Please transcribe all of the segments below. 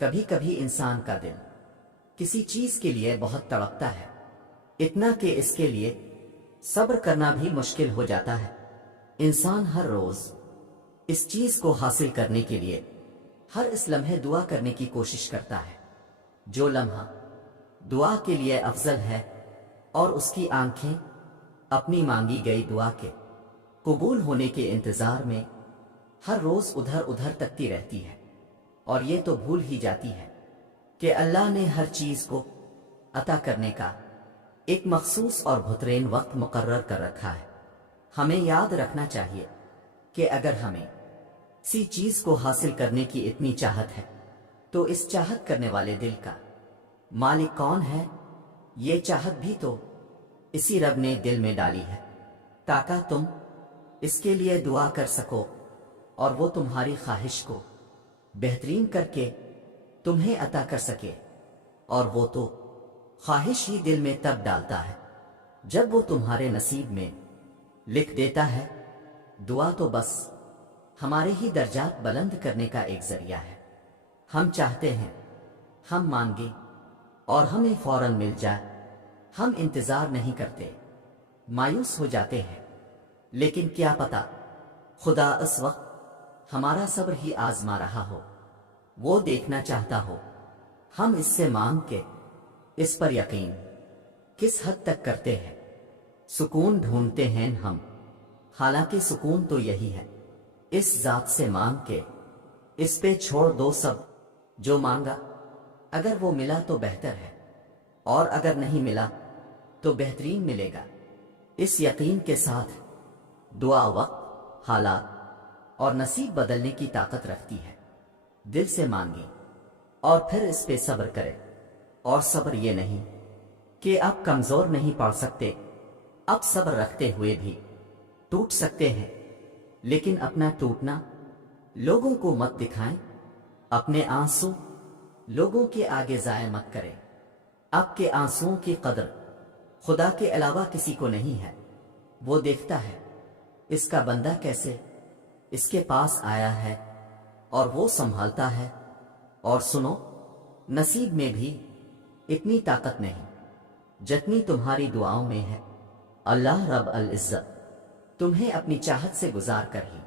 کبھی کبھی انسان کا دل کسی چیز کے لیے بہت تڑپتا ہے، اتنا کہ اس کے لیے صبر کرنا بھی مشکل ہو جاتا ہے۔ انسان ہر روز اس چیز کو حاصل کرنے کے لیے ہر اس لمحے دعا کرنے کی کوشش کرتا ہے۔ جو لمحہ دعا کے لیے افضل ہے اور اس کی آنکھیں اپنی مانگی گئی دعا کے قبول ہونے کے انتظار میں ہر روز ادھر ادھر تکتی رہتی ہے، اور یہ تو بھول ہی جاتی ہے کہ اللہ نے ہر چیز کو عطا کرنے کا ایک مخصوص اور بہترین وقت مقرر کر رکھا ہے۔ ہمیں یاد رکھنا چاہیے کہ اگر ہمیں کسی چیز کو حاصل کرنے کی اتنی چاہت ہے تو اس چاہت کرنے والے دل کا مالک کون ہے؟ یہ چاہت بھی تو اسی رب نے دل میں ڈالی ہے تاکہ تم اس کے لیے دعا کر سکو، اور وہ تمہاری خواہش کو بہترین کر کے تمہیں عطا کر سکے۔ اور وہ تو خواہش ہی دل میں تب ڈالتا ہے جب وہ تمہارے نصیب میں لکھ دیتا ہے۔ دعا تو بس ہمارے ہی درجات بلند کرنے کا ایک ذریعہ ہے۔ ہم چاہتے ہیں ہم مانگیں اور ہمیں فوراً مل جائے، ہم انتظار نہیں کرتے، مایوس ہو جاتے ہیں، لیکن کیا پتا خدا اس وقت ہمارا صبر ہی آزما رہا ہو، وہ دیکھنا چاہتا ہو ہم اس سے مانگ کے اس پر یقین کس حد تک کرتے ہیں۔ سکون ڈھونڈتے ہیں ہم، حالانکہ سکون تو یہی ہے اس ذات سے مانگ کے اس پہ چھوڑ دو سب۔ جو مانگا اگر وہ ملا تو بہتر ہے، اور اگر نہیں ملا تو بہترین ملے گا۔ اس یقین کے ساتھ دعا وقت، حالات اور نصیب بدلنے کی طاقت رکھتی ہے۔ دل سے مانگیں اور پھر اس پہ صبر کرے، اور صبر یہ نہیں کہ آپ کمزور نہیں پڑ سکتے، اب صبر رکھتے ہوئے بھی ٹوٹ سکتے ہیں، لیکن اپنا ٹوٹنا لوگوں کو مت دکھائیں، اپنے آنسو لوگوں کے آگے ضائع مت کریں۔ آپ کے آنسوؤں کی قدر خدا کے علاوہ کسی کو نہیں ہے، وہ دیکھتا ہے اس کا بندہ کیسے اس کے پاس آیا ہے، اور وہ سنبھالتا ہے۔ اور سنو، نصیب میں بھی اتنی طاقت نہیں جتنی تمہاری دعاؤں میں ہے۔ اللہ رب العزت تمہیں اپنی چاہت سے گزار کر ہی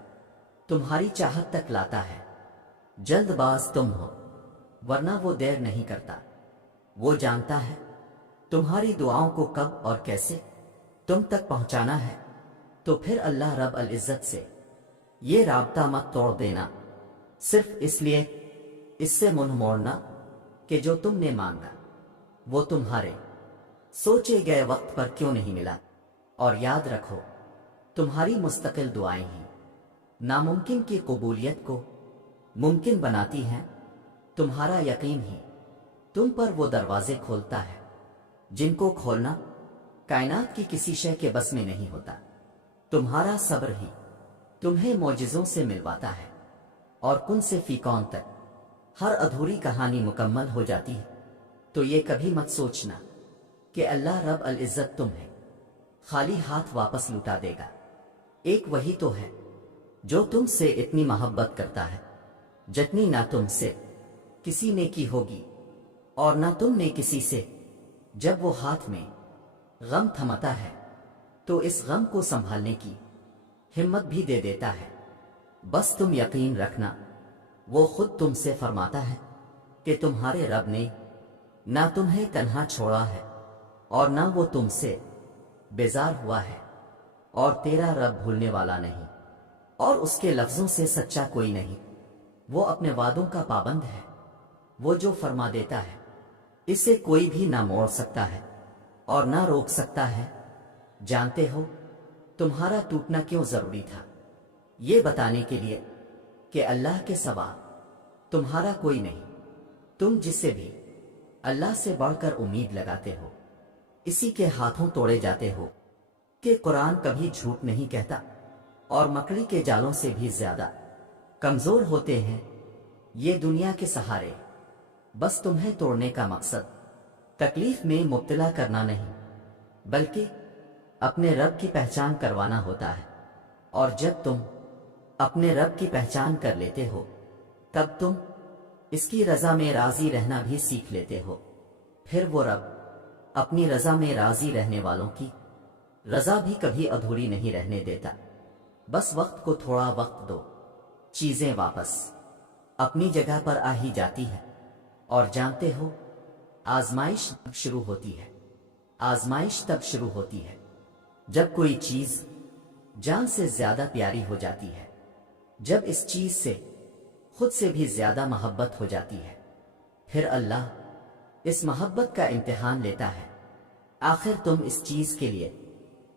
تمہاری چاہت تک لاتا ہے۔ جلد باز تم ہو، ورنہ وہ دیر نہیں کرتا۔ وہ جانتا ہے تمہاری دعاؤں کو کب اور کیسے تم تک پہنچانا ہے، تو پھر اللہ رب العزت سے یہ رابطہ مت توڑ دینا صرف اس لیے اس سے منہ موڑنا کہ جو تم نے مانگا وہ تمہارے سوچے گئے وقت پر کیوں نہیں ملا۔ اور یاد رکھو، تمہاری مستقل دعائیں ہی ناممکن کی قبولیت کو ممکن بناتی ہیں۔ تمہارا یقین ہی تم پر وہ دروازے کھولتا ہے جن کو کھولنا کائنات کی کسی شے کے بس میں نہیں ہوتا۔ تمہارا صبر ہی تمہیں معجزوں سے ملواتا ہے، اور کن سے فی کون تک ہر ادھوری کہانی مکمل ہو جاتی ہے۔ تو یہ کبھی مت سوچنا کہ اللہ رب العزت تمہیں خالی ہاتھ واپس لوٹا دے گا۔ ایک وہی تو ہے جو تم سے اتنی محبت کرتا ہے جتنی نہ تم سے کسی نے کی ہوگی اور نہ تم نے کسی سے۔ جب وہ ہاتھ میں غم تھماتا ہے تو اس غم کو سنبھالنے کی ہمت بھی دے دیتا ہے۔ بس تم یقین رکھنا، وہ خود تم سے فرماتا ہے کہ تمہارے رب نے نہ تمہیں تنہا چھوڑا ہے اور نہ وہ تم سے بیزار ہوا ہے، اور تیرا رب بھولنے والا نہیں، اور اس کے لفظوں سے سچا کوئی نہیں۔ وہ اپنے وعدوں کا پابند ہے، وہ جو فرما دیتا ہے اسے کوئی بھی نہ موڑ سکتا ہے اور نہ روک سکتا ہے۔ جانتے ہو تمہارا ٹوٹنا کیوں ضروری تھا؟ یہ بتانے کے لیے کہ اللہ کے سوا تمہارا کوئی نہیں۔ تم جسے بھی اللہ سے بڑھ کر امید لگاتے ہو اسی کے ہاتھوں توڑے جاتے ہو، کہ قرآن کبھی جھوٹ نہیں کہتا، اور مکڑی کے جالوں سے بھی زیادہ کمزور ہوتے ہیں یہ دنیا کے سہارے۔ بس تمہیں توڑنے کا مقصد تکلیف میں مبتلا کرنا نہیں، بلکہ اپنے رب کی پہچان کروانا ہوتا ہے۔ اور جب تم اپنے رب کی پہچان کر لیتے ہو تب تم اس کی رضا میں راضی رہنا بھی سیکھ لیتے ہو، پھر وہ رب اپنی رضا میں راضی رہنے والوں کی رضا بھی کبھی ادھوری نہیں رہنے دیتا۔ بس وقت کو تھوڑا وقت دو، چیزیں واپس اپنی جگہ پر آ ہی جاتی ہے۔ اور جانتے ہو، آزمائش شروع ہوتی ہے، آزمائش تب شروع ہوتی ہے جب کوئی چیز جان سے زیادہ پیاری ہو جاتی ہے، جب اس چیز سے خود سے بھی زیادہ محبت ہو جاتی ہے۔ پھر اللہ اس محبت کا امتحان لیتا ہے، آخر تم اس چیز کے لیے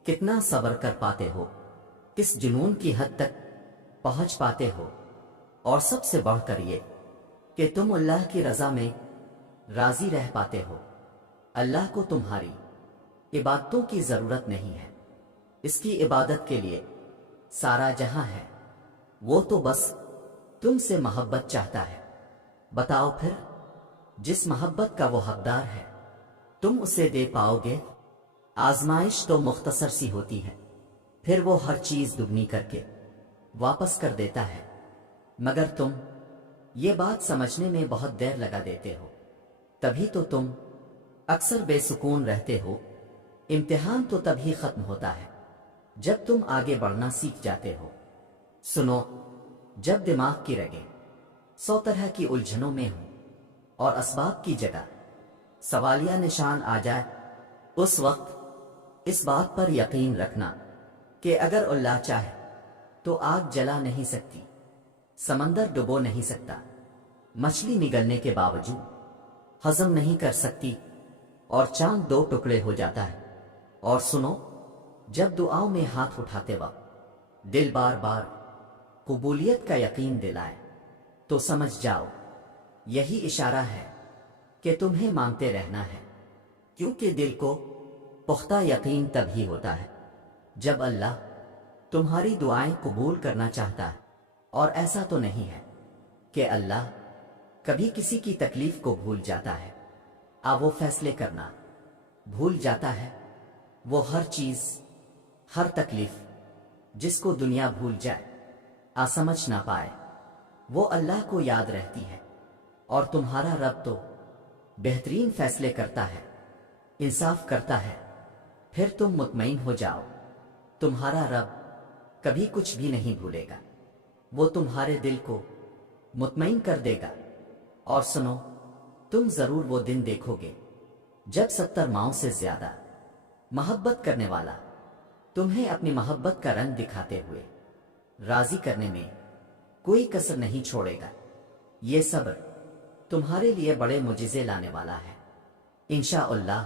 کتنا صبر کر پاتے ہو، کس جنون کی حد تک پہنچ پاتے ہو، اور سب سے بڑھ کر یہ کہ تم اللہ کی رضا میں راضی رہ پاتے ہو۔ اللہ کو تمہاری عبادتوں کی ضرورت نہیں ہے، اس کی عبادت کے لیے سارا جہاں ہے، وہ تو بس تم سے محبت چاہتا ہے۔ بتاؤ پھر، جس محبت کا وہ حقدار ہے تم اسے دے پاؤ گے؟ آزمائش تو مختصر سی ہوتی ہے، پھر وہ ہر چیز دگنی کر کے واپس کر دیتا ہے، مگر تم یہ بات سمجھنے میں بہت دیر لگا دیتے ہو، تبھی تو تم اکثر بے سکون رہتے ہو۔ امتحان تو تبھی ختم ہوتا ہے جب تم آگے بڑھنا سیکھ جاتے ہو۔ سنو، جب دماغ کی رگیں 100 طرح کی الجھنوں میں ہوں اور اسباب کی جگہ سوالیہ نشان آ جائے، اس وقت اس بات پر یقین رکھنا کہ اگر اللہ چاہے تو آگ جلا نہیں سکتی، سمندر ڈبو نہیں سکتا، مچھلی نگلنے کے باوجود ہضم نہیں کر سکتی، اور چاند 2 ٹکڑے ہو جاتا ہے۔ اور سنو، جب دعاؤں میں ہاتھ اٹھاتے وقت دل بار بار قبولیت کا یقین دلائے تو سمجھ جاؤ یہی اشارہ ہے کہ تمہیں مانگتے رہنا ہے، کیونکہ دل کو پختہ یقین تب ہی ہوتا ہے جب اللہ تمہاری دعائیں قبول کرنا چاہتا ہے۔ اور ایسا تو نہیں ہے کہ اللہ کبھی کسی کی تکلیف کو بھول جاتا ہے، وہ فیصلے کرنا بھول جاتا ہے۔ وہ ہر چیز، ہر تکلیف جس کو دنیا بھول جائے، سمجھ نہ پائے، وہ اللہ کو یاد رہتی ہے۔ اور تمہارا رب تو بہترین فیصلے کرتا ہے، انصاف کرتا ہے۔ پھر تم مطمئن ہو جاؤ، تمہارا رب کبھی کچھ بھی نہیں بھولے گا، وہ تمہارے دل کو مطمئن کر دے گا۔ اور سنو، تم ضرور وہ دن دیکھو گے جب 70 ماؤں سے زیادہ محبت کرنے والا تمہیں اپنی محبت کا رنگ دکھاتے ہوئے راضی کرنے میں کوئی کسر نہیں چھوڑے گا۔ یہ صبر تمہارے لیے بڑے معجزے لانے والا ہے، انشاءاللہ۔